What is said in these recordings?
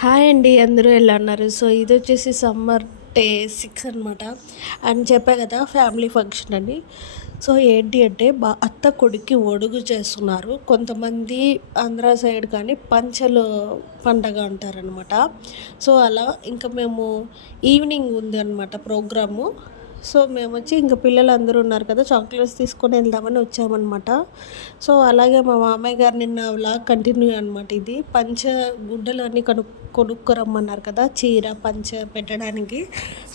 Hi అండి, అందరూ ఎలా ఉన్నారు? సో ఇది వచ్చేసి సమ్మర్ డే 6 అనమాట. అని చెప్పా కదా, ఫ్యామిలీ ఫంక్షన్ అని. సో ఏంటి అంటే అత్త కొడుక్కి ఒడుగు చేస్తున్నారు. కొంతమంది ఆంధ్ర సైడ్ కానీ పంచలు పండగ అంటారనమాట. సో అలా ఇంకా మేము ఈవినింగ్ ఉంది అనమాట ప్రోగ్రాము. సో మేము వచ్చి ఇంకా పిల్లలందరూ ఉన్నారు కదా, చాక్లెట్స్ తీసుకొని వెళ్దామని వచ్చామన్నమాట. సో అలాగే మా మామయ్య గారు నిన్న వ్లాగ్ కంటిన్యూ అనమాట. ఇది పంచ గుడ్డలు అన్నీ కొనుక్కోరమ్మన్నారు కదా, చీర పంచ పెట్టడానికి.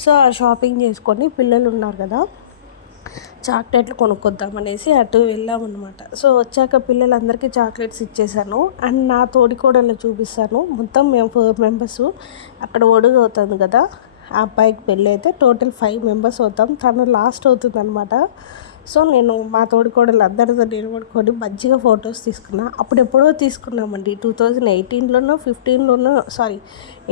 సో ఆ షాపింగ్ చేసుకొని పిల్లలు ఉన్నారు కదా, చాక్లెట్లు కొనుక్కొద్దామనేసి అటు వెళ్ళామన్నమాట. సో వచ్చాక పిల్లలందరికీ చాక్లెట్స్ ఇచ్చేసాను. అండ్ నా తోడికోడళ్ళు చూపిస్తాను. మొత్తం మేము 4 మెంబర్స్. అక్కడ ఒడుగు అవుతుంది కదా, ఆ అబ్బాయికి పెళ్ళి అయితే టోటల్ 5 మెంబర్స్ అవుతాం. తను లాస్ట్ అవుతుంది అనమాట. సో నేను మా తోడికోడలు అందరితో నిలబడుకొని మంచిగా ఫొటోస్ తీసుకున్నా. అప్పుడు ఎప్పుడో తీసుకున్నామండి, 2018లోనో 15లోనో, సారీ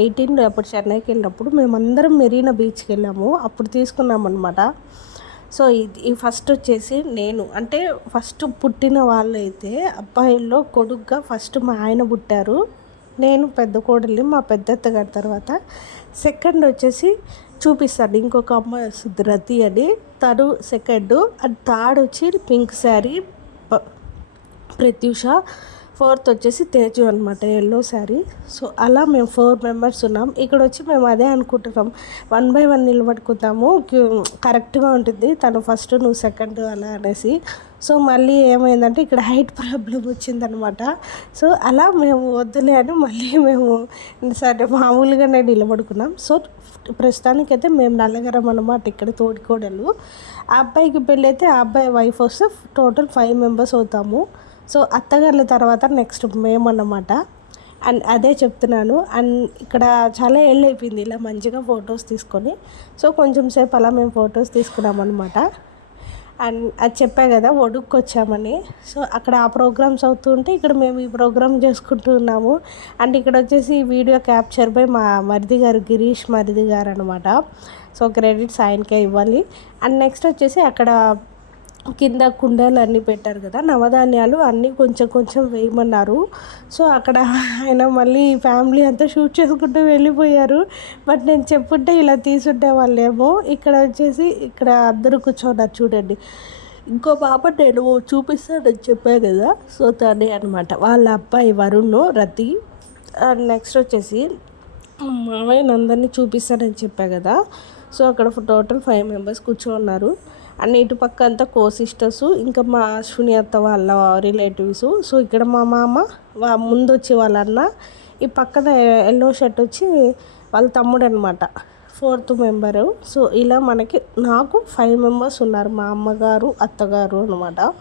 18లో అప్పుడు చెన్నైకి వెళ్ళినప్పుడు మేమందరం మెరీనా బీచ్కి వెళ్ళాము. అప్పుడు తీసుకున్నామన్నమాట. సో ఇది ఫస్ట్ వచ్చేసి నేను అంటే ఫస్ట్ పుట్టిన వాళ్ళైతే అబ్బాయిల్లో కొడుగ్గా ఫస్ట్ మా ఆయన పుట్టారు. నేను పెద్ద కోడలి, మా పెద్దత్త గారి తర్వాత. సెకండ్ వచ్చేసి చూపిస్తాను, ఇంకొక అమ్మాయి వస్తుంది రతి అని, తను సెకండ్. అండ్ థర్డ్ వచ్చి పింక్ శారీ ప్రత్యూష. ఫోర్త్ వచ్చేసి తేజు అనమాట, ఎల్లో శారీ. సో అలా మేము 4 మెంబర్స్ ఉన్నాం. ఇక్కడ వచ్చి మేము అదే అనుకుంటున్నాం, 1 by 1 నిలబడుకుంటాము, కరెక్ట్గా ఉంటుంది, తను ఫస్ట్ నువ్వు సెకండ్ అలా అనేసి. సో మళ్ళీ ఏమైందంటే ఇక్కడ హైట్ ప్రాబ్లం వచ్చిందనమాట. సో అలా మేము వద్దులే అని మళ్ళీ మేము సరే మామూలుగానే నిలబడుకున్నాం. సో ప్రస్తుతానికైతే మేము నల్లగరం అనమాట, ఇక్కడ తోడికోడలు. ఆ అబ్బాయికి పెళ్ళి అయితే ఆ అబ్బాయి వైఫ్ వస్తే టోటల్ 5 మెంబర్స్ అవుతాము. సో అత్తగారుల తర్వాత నెక్స్ట్ మేము అన్నమాట. అండ్ అదే చెప్తున్నాను. అండ్ ఇక్కడ చాలా ఏళ్ళు అయిపోయింది ఇలా మంచిగా ఫొటోస్ తీసుకొని. సో కొంచెం సేపు అలా మేము ఫొటోస్ తీసుకున్నాం అనమాట. అండ్ అది చెప్పా కదా ఒడుక్కి వచ్చామని. సో అక్కడ ఆ ప్రోగ్రామ్స్ అవుతుంటే ఇక్కడ మేము ఈ ప్రోగ్రామ్ చేసుకుంటూ ఉన్నాము. అండ్ ఇక్కడ వచ్చేసి వీడియో క్యాప్చర్ బై మా మరిది గారు, గిరీష్ మరిది గారు అనమాట. సో క్రెడిట్స్ ఆయనకే ఇవ్వాలి. అండ్ నెక్స్ట్ వచ్చేసి అక్కడ కింద కుండలు అన్నీ పెట్టారు కదా, నవధాన్యాలు అన్నీ కొంచెం కొంచెం వేయమన్నారు. సో అక్కడ ఆయన మళ్ళీ ఫ్యామిలీ అంతా షూట్ చేసుకుంటూ వెళ్ళిపోయారు. బట్ నేను చెప్పుంటే ఇలా తీసుంటే వాళ్ళేమో. ఇక్కడ వచ్చేసి ఇక్కడ అందరూ కూర్చోన్నారు చూడండి. ఇంకో పాప నేను చూపిస్తానని చెప్పాను కదా, సో తనే అనమాట, వాళ్ళ అబ్బాయి వరుణ్, రతి. నెక్స్ట్ వచ్చేసి మామయ్య అందరినీ చూపిస్తానని చెప్పా కదా. సో అక్కడ టోటల్ 5 మెంబర్స్ కూర్చోన్నారు. అండ్ ఇటు పక్క అంతా కో సిస్టర్స్, ఇంకా మా అశ్విని అత్త వాళ్ళ రిలేటివ్స్. సో ఇక్కడ మా మామ ముందు వచ్చి వాళ్ళ అన్న, ఈ పక్కన ఎల్లో షర్ట్ వచ్చి వాళ్ళ తమ్ముడు అనమాట, 4th మెంబరు. సో ఇలా నాకు 5 మెంబర్స్ ఉన్నారు, మా అమ్మగారు అత్తగారు అనమాట.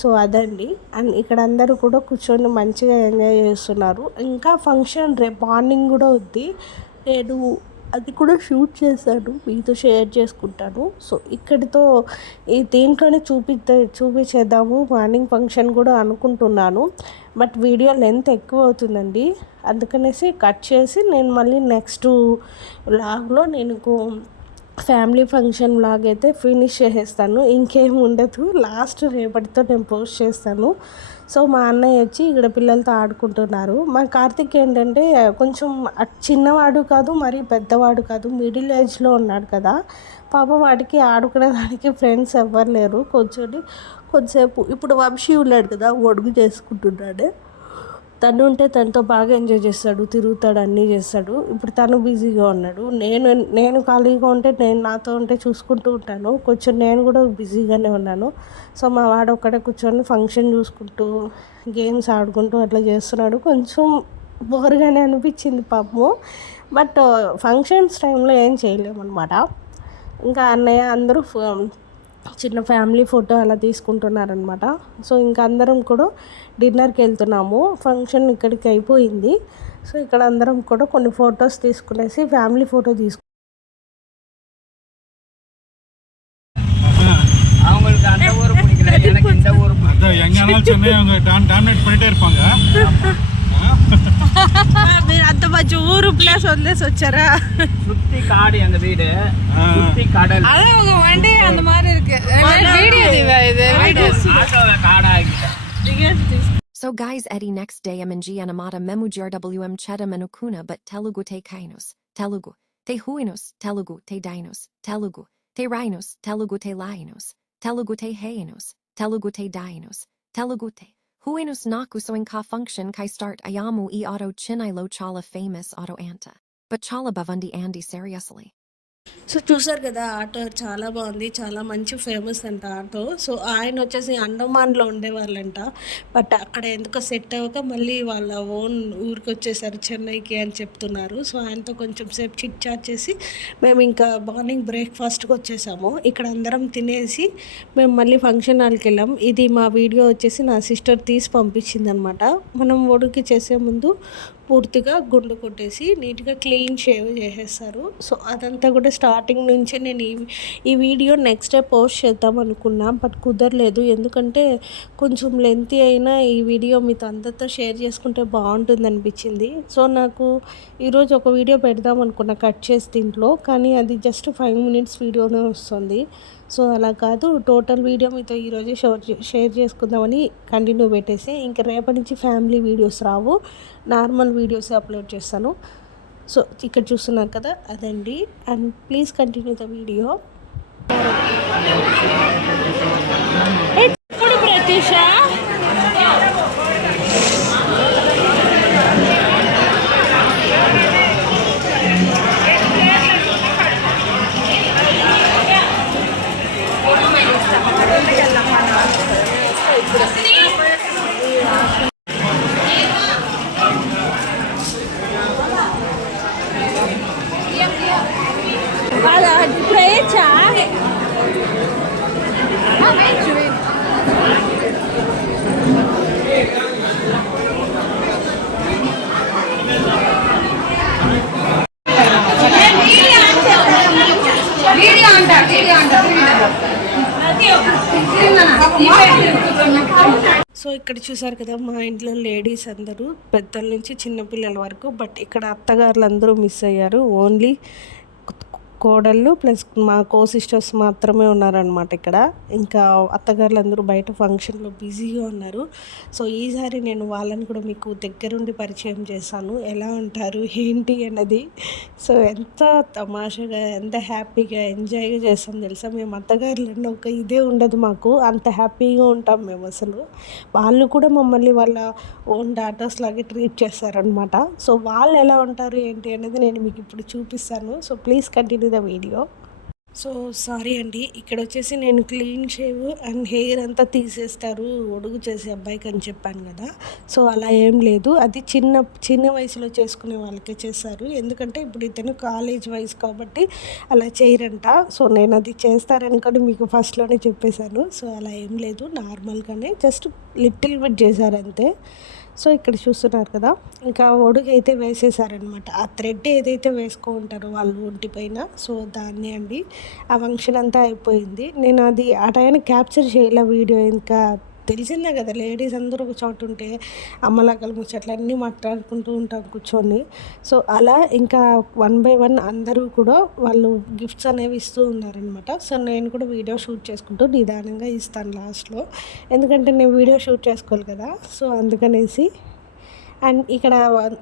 సో అదండి. అండ్ ఇక్కడ అందరూ కూడా కూర్చొని మంచిగా ఎంజాయ్ చేస్తున్నారు. ఇంకా ఫంక్షన్ రేపు మార్నింగ్ కూడా ఉంది, నేను అది కూడా షూట్ చేశాను, మీతో షేర్ చేసుకుంటాను. సో ఇక్కడితో దీంట్లోనే చూపించేద్దాము మార్నింగ్ ఫంక్షన్ కూడా అనుకుంటున్నాను. బట్ వీడియో లెంత్ ఎక్కువ అవుతుందండి, అందుకనేసి కట్ చేసి నేను మళ్ళీ నెక్స్ట్ వ్లాగ్లో నేను ఫ్యామిలీ ఫంక్షన్ వ్లాగ్ అయితే ఫినిష్ చేసేస్తాను. ఇంకేం ఉండదు, లాస్ట్ రేపటితో నేను పోస్ట్ చేస్తాను. సో మా అన్నయ్య వచ్చి ఇక్కడ పిల్లలతో ఆడుకుంటున్నారు. మా కార్తిక్ ఏంటంటే కొంచెం చిన్నవాడు కాదు, మరీ పెద్దవాడు కాదు, మిడిల్ ఏజ్లో ఉన్నాడు కదా. పాపం వాడికి ఆడుకునేదానికి ఫ్రెండ్స్ ఎవ్వరు లేరు. కొంచెంసేపు ఇప్పుడు వంశీ ఉన్నాడు కదా, ఒడుగు చేసుకుంటున్నాడు. తను ఉంటే తనతో బాగా ఎంజాయ్ చేస్తాడు, తిరుగుతాడు, అన్నీ చేస్తాడు. ఇప్పుడు తను బిజీగా ఉన్నాడు. నేను ఖాళీగా ఉంటే నాతో ఉంటే చూసుకుంటూ ఉంటాను. కొంచెం నేను కూడా బిజీగానే ఉన్నాను. సో మా వాడు ఒక్కడే కూర్చొని ఫంక్షన్ చూసుకుంటూ గేమ్స్ ఆడుకుంటూ అట్లా చేస్తున్నాడు. కొంచెం బోర్గానే అనిపించింది పాపము. బట్ ఫంక్షన్స్ టైంలో ఏం చేయలేమన్నమాట. ఇంకా అన్నయ్య అందరూ చిన్న ఫ్యామిలీ ఫోటో అలా తీసుకుంటున్నారనమాట. సో ఇంకా అందరం కూడా డిన్నర్కి వెళ్తున్నాము. ఫంక్షన్ ఇక్కడికి అయిపోయింది. సో ఇక్కడ అందరం కూడా కొన్ని ఫొటోస్ తీసుకునేసి ఫ్యామిలీ ఫోటో அந்த பட்ச ஊரு பிளேஸ் வந்தேஸ் வச்சாரா சுத்தி காடு எங்க வீடு சுத்தி கடல் அத உங்க வண்டி அந்த மாதிரி இருக்கு வீடியோ இது வீடியோ காடா ஆகிட்ட So guys Eddie next day mng anamata memujrwm cheta menukuna but Telugu te kainos, Telugu, te huinos, Telugu te dinos, Telugu, te rhinos, Telugu te lainos, Telugu te heinos, Telugu te dinos, Telugu te huinos naku so in ka function kai start ayamu e auto chinai lo chala famous auto anta. But chala bavundi Andy seriously. So చూసారు కదా auto చాలా బాగుంది, చాలా మంచి famous అంట auto. So ఆయన వచ్చేసి అండమాన్లో ఉండేవాళ్ళంట, but అక్కడ ఎందుకో సెట్ అవ్వక మళ్ళీ వాళ్ళ ఓన్ ఊరికి వచ్చేసారు చెన్నైకి అని చెప్తున్నారు. సో ఆయనతో కొంచెం సేపు చిట్ చాట్ చేసి మేము ఇంకా మార్నింగ్ బ్రేక్ఫాస్ట్కి వచ్చేసాము. ఇక్కడ అందరం తినేసి మేము మళ్ళీ ఫంక్షన్ హాల్కి వెళ్ళాం. ఇది మా వీడియో వచ్చేసి నా సిస్టర్ తీసి పంపించింది అనమాట. మనం ఒడికి చేసే ముందు పూర్తిగా గుండు కొట్టేసి నీట్గా క్లీన్ షేవ్ చేసేస్తారు. సో అదంతా కూడా స్టార్టింగ్ నుంచే నేను ఈ వీడియో నెక్స్ట్ డే పోస్ట్ చేద్దాం అనుకున్నా, బట్ కుదరలేదు. ఎందుకంటే కొంచెం లెంతీ అయినా ఈ వీడియో మీతో అందరితో షేర్ చేసుకుంటే బాగుంటుంది అనిపించింది. సో నాకు ఈరోజు ఒక వీడియో పెడదాం అనుకున్నా కట్ చేసి దీంట్లో, కానీ అది జస్ట్ 5 minutes వీడియోనే వస్తుంది. సో అలా కాదు, టోటల్ వీడియో మీతో ఈరోజే షేర్ చేసుకుందామని కంటిన్యూ పెట్టేసి ఇంకా రేపటి నుంచి ఫ్యామిలీ వీడియోస్ రావు, నార్మల్ వీడియోస్ అప్లోడ్ చేస్తాను. సో ఇక్కడ చూస్తున్నారు కదా అదండి, and please continue the video. ఎప్పుడు ప్రత్యూష సో ఇక్కడ చూసారు కదా మా ఇంట్లో లేడీస్ అందరూ పెద్దల నుంచి చిన్నపిల్లల వరకు, బట్ ఇక్కడ అత్తగారులు అందరూ మిస్ అయ్యారు. ఓన్లీ కోడళ్ళు ప్లస్ మా సిస్టర్స్ మాత్రమే ఉన్నారనమాట ఇక్కడ. ఇంకా అత్తగారులు అందరూ బయట ఫంక్షన్లో బిజీగా ఉన్నారు. సో ఈసారి నేను వాళ్ళని కూడా మీకు దగ్గరుండి పరిచయం చేశాను, ఎలా ఉంటారు ఏంటి అన్నది. సో ఎంత తమాషాగా ఎంత హ్యాపీగా ఎంజాయ్గా చేస్తాం తెలుసా. మేము అత్తగారులు ఒక ఇదే ఉండదు మాకు, అంత హ్యాపీగా ఉంటాం మేము అసలు. వాళ్ళు కూడా మమ్మల్ని వాళ్ళ ఓన్ డాటర్స్ లాగే ట్రీట్ చేస్తారనమాట. సో వాళ్ళు ఎలా ఉంటారు ఏంటి అనేది నేను మీకు ఇప్పుడు చూపిస్తాను. So please continue the video. So sorry అండి, ఇక్కడ వచ్చేసి నేను క్లీన్ షేవ్ అండ్ హెయిర్ అంతా తీసేస్తారు ఒడుగు చేసే అబ్బాయికి అని చెప్పాను కదా. సో అలా ఏం లేదు, అది చిన్న చిన్న వయసులో చేసుకునే వాళ్ళకే చేస్తారు. ఎందుకంటే ఇప్పుడు ఇతను కాలేజ్ వయసు కాబట్టి అలా చేయరంట. సో నేను అది చేస్తారని కూడా మీకు ఫస్ట్లోనే చెప్పేశాను. సో అలా ఏం లేదు, నార్మల్గానే జస్ట్ లిటిల్ బిట్ చేశారు అంతే. సో ఇక్కడ చూస్తున్నారు కదా, ఇంకా ఒడుగు అయితే వేసేసారనమాట. ఆ థ్రెడ్ ఏదైతే వేసుకుంటారో వాళ్ళు ఒంటిపైన, సో దాన్ని అండి. ఆ ఫంక్షన్ అంతా అయిపోయింది. నేను అది ఆ టైంకి క్యాప్చర్ చేయలే వీడియో. ఇంకా తెలిసిందే కదా, లేడీస్ అందరూ ఒక చోటు ఉంటే అమ్మలక్కలు ముచ్చట్లు అన్నీ మాట్లాడుకుంటూ ఉంటాం కూర్చొని. సో అలా ఇంకా 1 by 1 అందరూ కూడా వాళ్ళు గిఫ్ట్స్ అనేవి ఇస్తూ ఉన్నారనమాట. సో నేను కూడా వీడియో షూట్ చేసుకుంటూ నిదానంగా ఇస్తాను లాస్ట్లో, ఎందుకంటే నేను వీడియో షూట్ చేసుకోవాలి కదా. సో అందుకనేసి అండ్ ఇక్కడ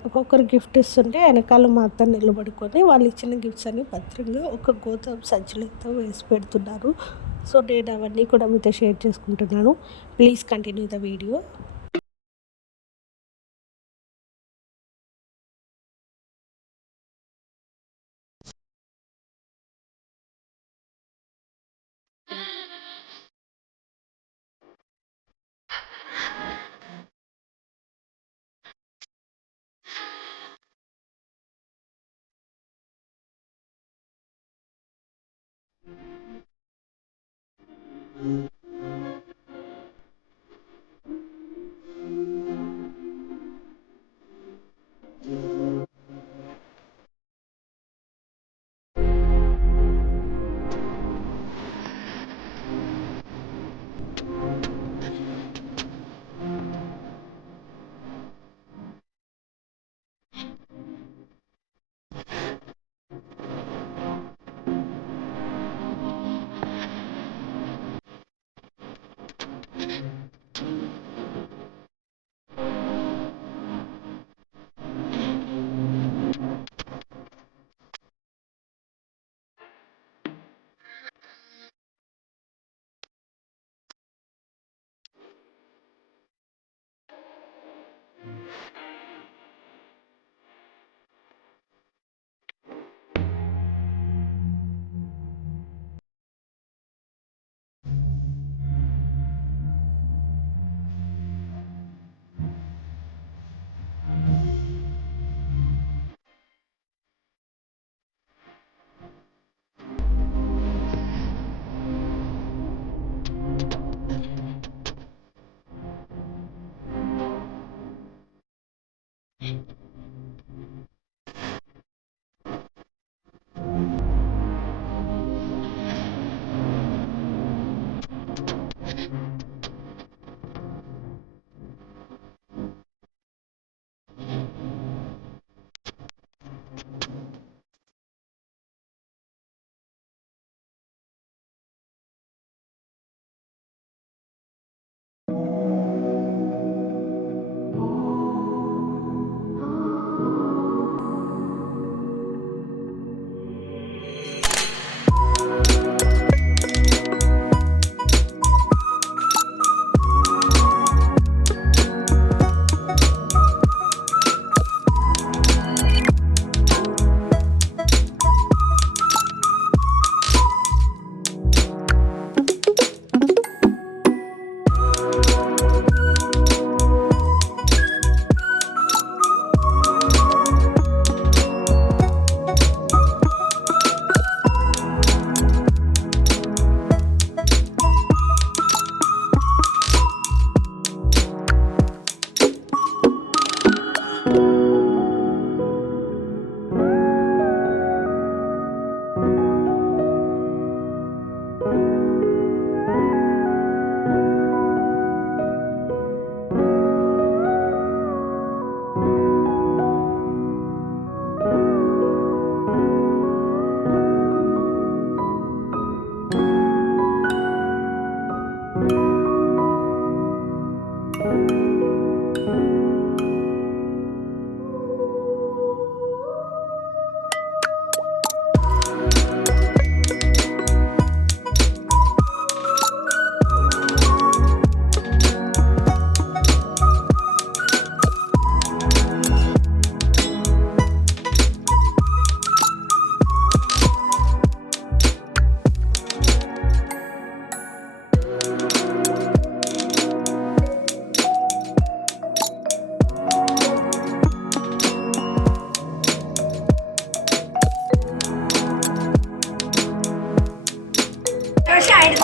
ఒక్కొక్కరు గిఫ్ట్ ఇస్తుంటే వెనకాల మా అత్త నిలబడుకొని వాళ్ళు ఇచ్చిన గిఫ్ట్స్ అన్ని భద్రంగా ఒక గోతం సంచులతో వేసి పెడుతున్నారు. సో నేను అవన్నీ కూడా మీతో షేర్ చేసుకుంటున్నాను. Please continue the video.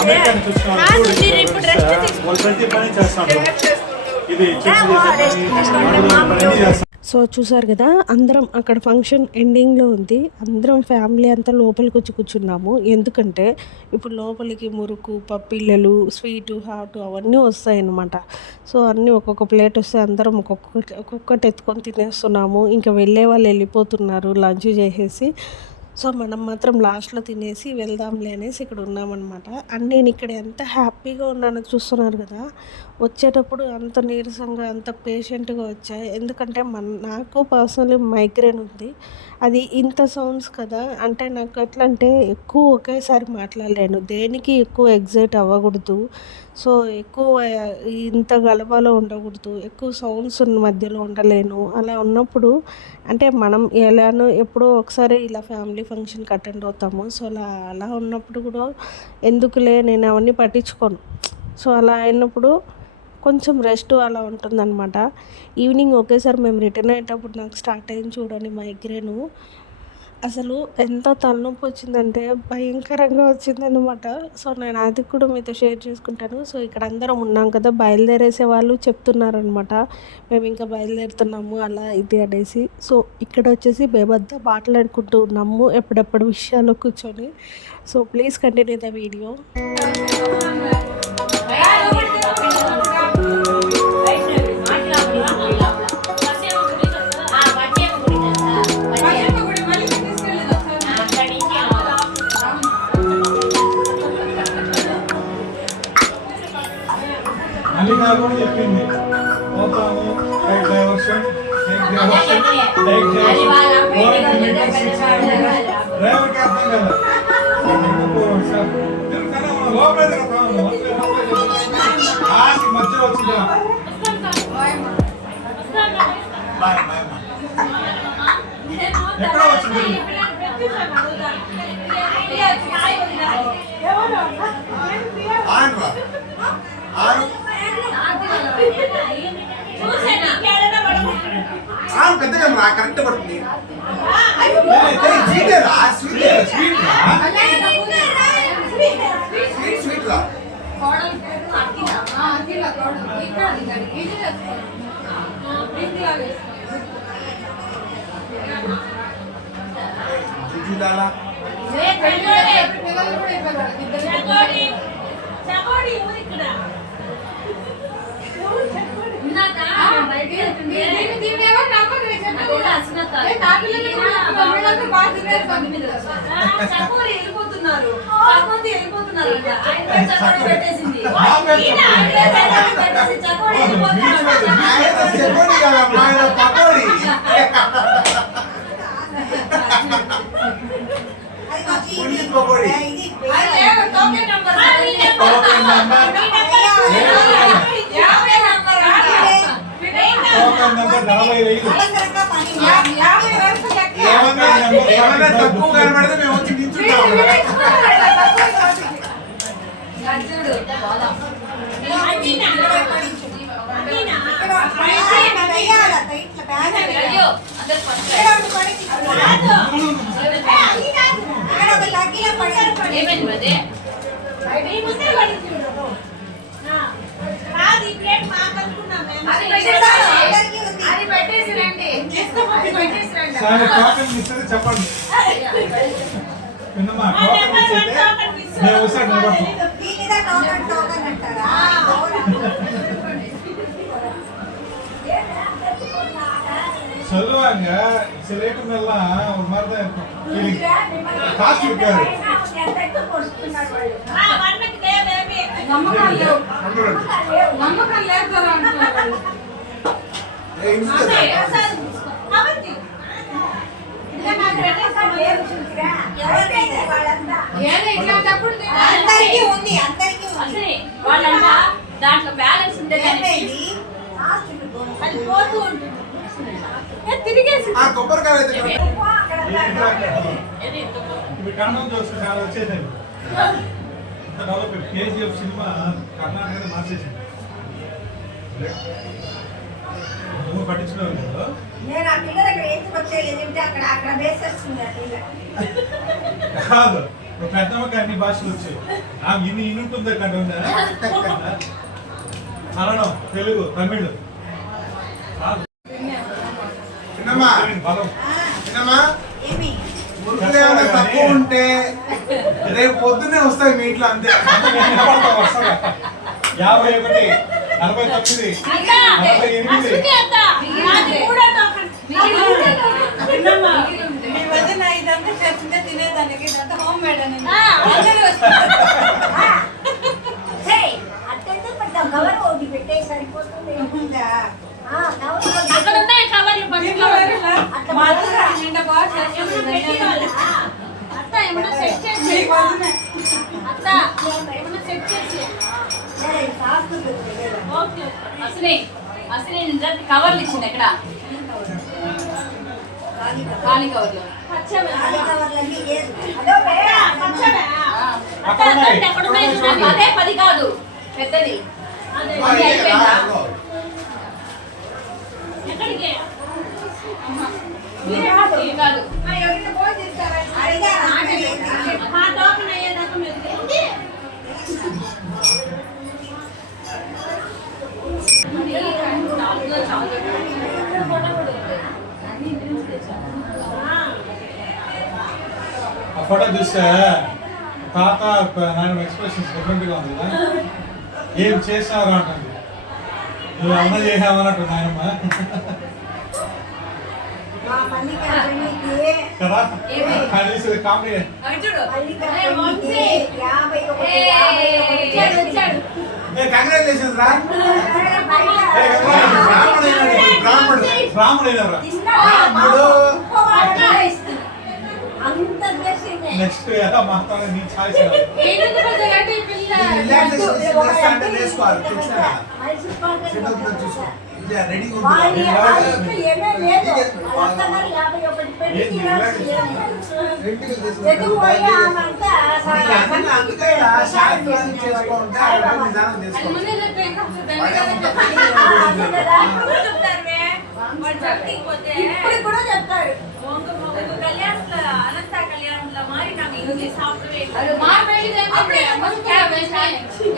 America నుంచి వచ్చిన వాళ్ళు వాళ్ళు ప్రతి పని చేస్తాడు. ఇది చట్నీ చేసే పని, పని చేస్తాం. సో చూసారు కదా, అందరం అక్కడ ఫంక్షన్ ఎండింగ్లో ఉంది. అందరం ఫ్యామిలీ అంతా లోపలికి వచ్చి కూర్చున్నాము. ఎందుకంటే ఇప్పుడు లోపలికి మురుకు, పప్పిళ్ళలు, స్వీటు, హాటు అవన్నీ వస్తాయన్నమాట. సో అన్నీ ఒక్కొక్క ప్లేట్ వస్తే అందరం ఒక్కొక్కటి ఎత్తుకొని తినేస్తున్నాము. ఇంకా వెళ్ళే వాళ్ళు వెళ్ళిపోతున్నారు లంచ్ చేసేసి. సో మనం మాత్రం లాస్ట్లో తినేసి వెళ్దాంలే అనేసి ఇక్కడ ఉన్నామన్నమాట. అండ్ నేను ఇక్కడ ఎంత హ్యాపీగా ఉన్నానో చూస్తున్నారు కదా. వచ్చేటప్పుడు అంత నీరసంగా అంత పేషెంట్గా వచ్చాయి. ఎందుకంటే నాకు పర్సనలీ మైగ్రేన్ ఉంది. అది ఇంత సౌండ్స్ కదా, అంటే నాకు ఎట్లా అంటే ఎక్కువ ఒకేసారి మాట్లాడలేను, దేనికి ఎక్కువ ఎగ్జైట్ అవ్వకూడదు. సో ఎక్కువ ఇంత గలబాలో ఉండకూడదు, ఎక్కువ సౌండ్స్ మధ్యలో ఉండలేను. అలా ఉన్నప్పుడు అంటే మనం ఎలానో ఎప్పుడో ఒకసారి ఇలా ఫ్యామిలీ ఫంక్షన్కి అటెండ్ అవుతాము. సో అలా ఉన్నప్పుడు కూడా ఎందుకులే నేను అవన్నీ పట్టించుకోను. సో అలా అయినప్పుడు కొంచెం రెస్ట్ అలా ఉంటుందన్నమాట. ఈవినింగ్ ఒకేసారి మేము రిటర్న్ అయ్యేటప్పుడు నాకు స్టార్ట్ అయింది చూడండి మైగ్రేను. అసలు ఎంత తలనొప్పి వచ్చిందంటే భయంకరంగా వచ్చిందనమాట. సో నేను అది కూడా మీతో షేర్ చేసుకుంటాను. సో ఇక్కడ అందరం ఉన్నాం కదా, బయలుదేరేసే వాళ్ళు చెప్తున్నారనమాట, మేము ఇంకా బయలుదేరుతున్నాము అలా ఇది అనేసి. సో ఇక్కడ వచ్చేసి మేమంతా మాట్లాడుకుంటూ ఉన్నాము ఎప్పుడెప్పుడు విషయాలు కూర్చొని. So please continue the video. మళ్ళీ నాకు కూడా చెప్పింది, పోతాము టైక్ డైవర్షన్ డ్రైవర్కి అర్థం కదా. లోపల మధ్యలో వచ్చిందా ఎక్కడ వచ్చింది? పెద్దగా కరెక్ట్ పడుతుంది. స్వీట్ రా తక్కువ కనబడితే మేము వచ్చి నించుంటాము. చెప్పండి విన్నమ్మా, టోకెన్ ఇస్తే మేము ఒకసారి నిలబడతాం. சொல்லுவாங்க சில ஐட்டம்லாம் ஒரு மாதிரி தான் இருக்கும். காஸ்ட் இருக்காது. దాంట్లో బ్యాలెన్స్ ఉంటే కొబ్బరికాయ కన్నడం చూస్తే చాలా వచ్చేదండి. డెవలప్ కేజీఎఫ్ సినిమా కర్ణాటక మార్చేసింది. నువ్వు పట్టించుకోవాలి కదా. నేను ఆ పిల్ల దగ్గర ఏం వచ్చేది అక్కడ వేసేస్తుంది కాదు పెద్దమ్మకి అన్ని భాషలు వచ్చాయి. ఆమె ఇన్ని ఉంటుందే కంటే ఉందా కన్నడం, తెలుగు, తమిళ్. చిన్నమ్మా బలం. చిన్నమ్మా మురుకులు ఏమైనా తక్కువ ఉంటే రేపు పొద్దున్నే వస్తాయి మీ ఇంట్లో అంతే. 51, 49, అక్కడ ఉన్నాయి కవర్లు బండిలో అత్త ఏమన్నా సెట్ చేసి అత్త ఏమన్నా సెట్ చేసి ఓకే అసలు కవర్లు ఇచ్చింది ఎక్కడ ఖాళీ కవర్లు అదే 10 కాదు పెద్దది అదే అయిపోయిందా ఎక్కడికి కాదు మా టోకన్ అయ్యేదాకా మీరు ఆ ఫోటో చూస్తే తాత నాయన ఎక్స్ప్రెషన్స్ డిఫరెంట్గా ఉంది కదా. ఏం చేశారు అంటుంది. నువ్వు అన్న చేసావన్నట్టు నాయనమ్మ కదా. కలిసి కామెడీ. కంగ్రాచులేషన్స్ రా. బ్రాహ్మణుడైనరా నెక్స్ట్ ఎలా మాట్లాడే నీ ఛాయిస్. ఇప్పుడు కూడా చెప్తాడు అనంత కళ్యాణంలో మారి నాకు ఇది సాఫ్ట్వేర్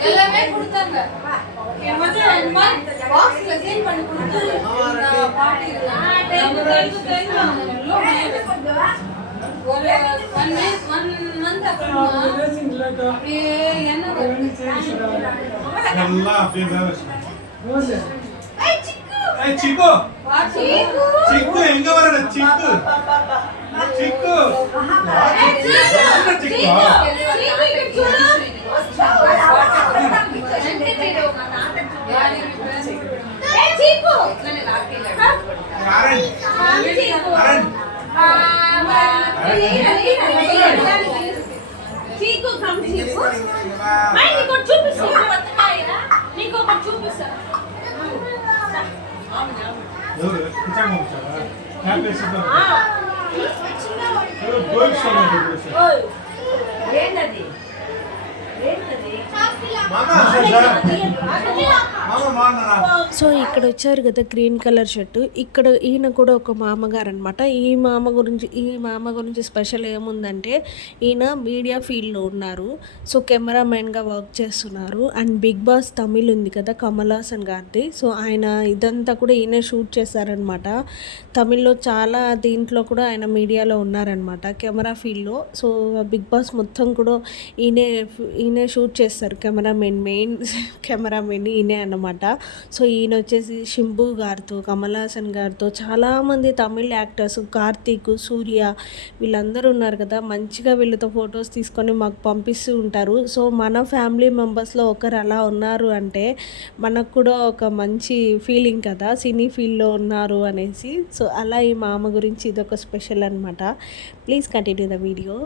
எல்லாமே கொடுத்தாங்க பாக்ஸ்ல சேல் பண்ணி கொடுத்தாங்க ஒரு 1 month அப்புறமா என்ன நல்லா அப்படியே ஏய் சிக்கு சிக்கு எங்க வரற சிக்கு சிக்கு చీకు కమ్ చీకు మై నీకు చూపిస్తా నీకు ఒకటి చూపిస్తా ఎవరు కిచెన్ వచ్చారా క్యాంపస్ గోల్డ్ స్టోర్ ఏంటది ఏంటది సో ఇక్కడ వచ్చారు కదా గ్రీన్ కలర్ షర్టు. ఇక్కడ ఈయన కూడా ఒక మామగారు అనమాట. ఈ మామ గురించి స్పెషల్ ఏముందంటే ఈయన మీడియా ఫీల్డ్లో ఉన్నారు. సో కెమెరామెన్గా వర్క్ చేస్తున్నారు. అండ్ బిగ్ బాస్ తమిళ్ ఉంది కదా కమల్ హాసన్ గారిది. సో ఆయన ఇదంతా కూడా ఈయన షూట్ చేశారనమాట. తమిళ్లో చాలా దీంట్లో కూడా ఆయన మీడియాలో ఉన్నారనమాట కెమెరా ఫీల్డ్లో. సో బిగ్ బాస్ మొత్తం కూడా ఈయనే షూట్ చేస్తారు. మెయిన్ కెమెరామెన్ ఈయనే అన్నమాట. సో ఈయన వచ్చేసి శంభు గారితో కమల్ హాసన్ గారితో చాలామంది తమిళ్ యాక్టర్స్ కార్తీక్ సూర్య వీళ్ళందరూ ఉన్నారు కదా. మంచిగా వీళ్ళతో ఫొటోస్ తీసుకొని మాకు పంపిస్తూ ఉంటారు. సో మన ఫ్యామిలీ మెంబర్స్లో ఒకరు అలా ఉన్నారు అంటే మనకు కూడా ఒక మంచి ఫీలింగ్ కదా, సినీ ఫీల్డ్లో ఉన్నారు అనేసి. సో అలా ఈ మామ గురించి ఇదొక స్పెషల్ అనమాట. Please continue the video.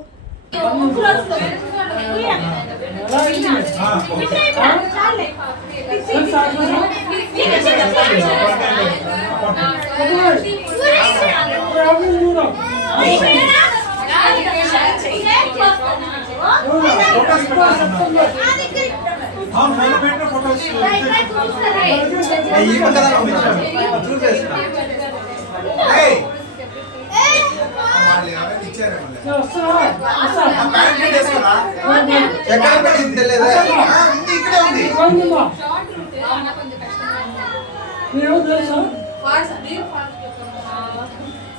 వచ్చారు ఎక్కడ పెట్టింది తెలియదా? ఉంది, ఇక్కడే ఉంది. షార్ట్ రూట్ అన్న కొంచెం కష్టం.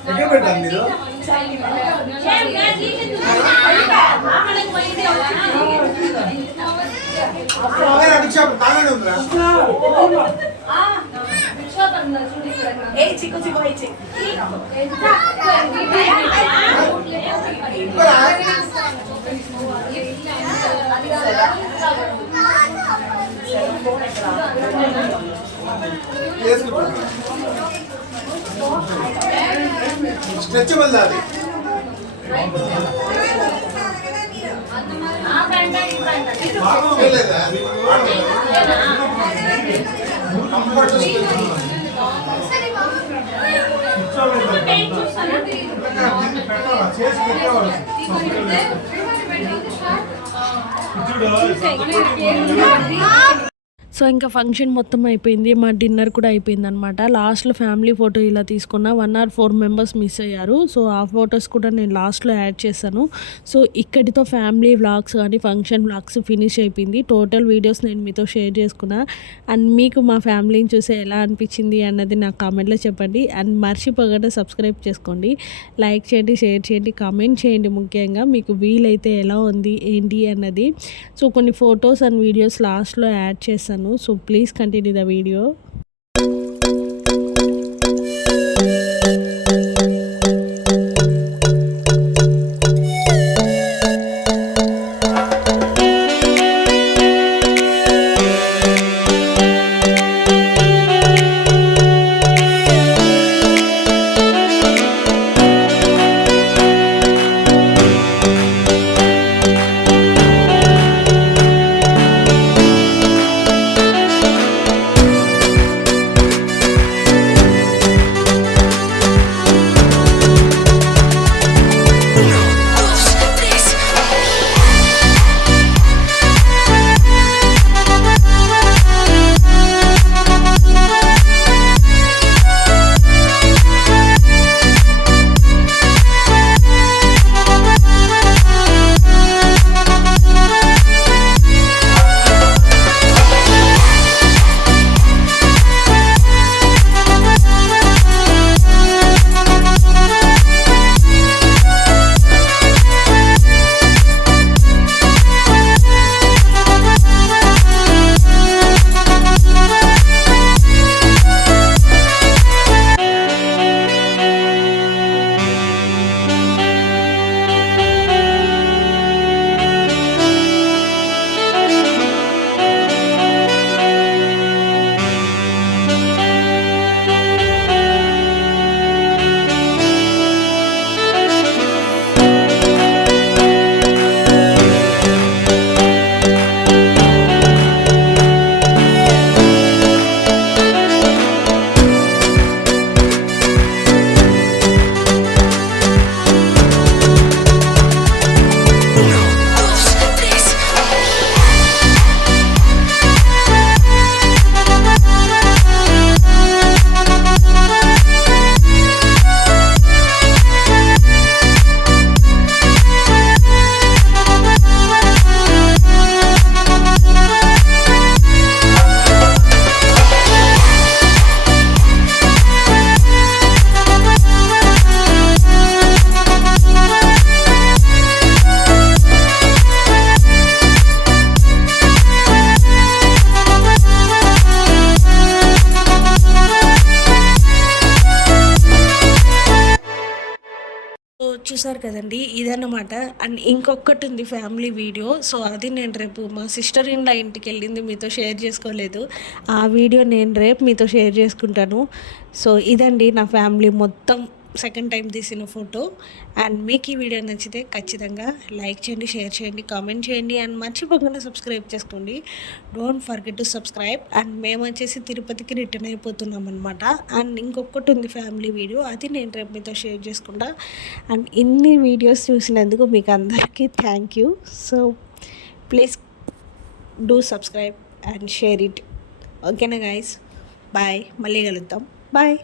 ఎక్కడ పెట్టారు మీరు? అభిషేకం తాగండి ఉందిరా. స్ట్రెచబుల్ అది. లేదా? కంఫర్ట్ చేసి పెట్టేవాళ్ళు సో ఇంకా ఫంక్షన్ మొత్తం అయిపోయింది, మా డిన్నర్ కూడా అయిపోయింది అనమాట. లాస్ట్లో ఫ్యామిలీ ఫోటో ఇలా తీసుకున్న 1 or 4 మెంబర్స్ మిస్ అయ్యారు. సో ఆ ఫొటోస్ కూడా నేను లాస్ట్లో యాడ్ చేశాను. సో ఇక్కడితో ఫ్యామిలీ వ్లాగ్స్ కానీ ఫంక్షన్ వ్లాగ్స్ ఫినిష్ అయిపోయింది. టోటల్ వీడియోస్ నేను మీతో షేర్ చేసుకున్నా. అండ్ మీకు మా ఫ్యామిలీని చూసి ఎలా అనిపించింది అన్నది నాకు కామెంట్లో చెప్పండి. అండ్ మర్చిపోకుండా సబ్స్క్రైబ్ చేసుకోండి, లైక్ చేయండి, షేర్ చేయండి, కామెంట్ చేయండి. ముఖ్యంగా మీకు వీలైతే ఎలా ఉంది ఏంటి అన్నది. సో కొన్ని ఫొటోస్ అండ్ వీడియోస్ లాస్ట్లో యాడ్ చేశాను. So please continue the video. చూసారు కదండి, ఇదన్నమాట. అండ్ ఇంకొకటి ఉంది ఫ్యామిలీ వీడియో. సో అది నేను రేపు మా సిస్టర్ ఇన్ లా ఇంటికి వెళ్ళింది, మీతో షేర్ చేసుకోలేదు. ఆ వీడియో నేను రేపు మీతో షేర్ చేసుకుంటాను. సో ఇదండి నా ఫ్యామిలీ మొత్తం సెకండ్ టైం తీసిన ఫోటో. అండ్ మీకు ఈ వీడియో నచ్చితే ఖచ్చితంగా లైక్ చేయండి, షేర్ చేయండి, కామెంట్ చేయండి. అండ్ మర్చిపోకుండా సబ్స్క్రైబ్ చేసుకోండి. Don't forget to subscribe. And మేము వచ్చేసి తిరుపతికి రిటర్న్ అయిపోతున్నాం అనమాట. అండ్ ఇంకొకటి ఉంది ఫ్యామిలీ వీడియో, అది నేను రేపు మీతో షేర్ చేసుకుంటా. అండ్ ఇన్ని వీడియోస్ చూసినందుకు మీకు అందరికీ thank you. So please do subscribe and share it. ఓకేనా గైస్, బాయ్, మళ్ళీ కలుద్దాం, బాయ్.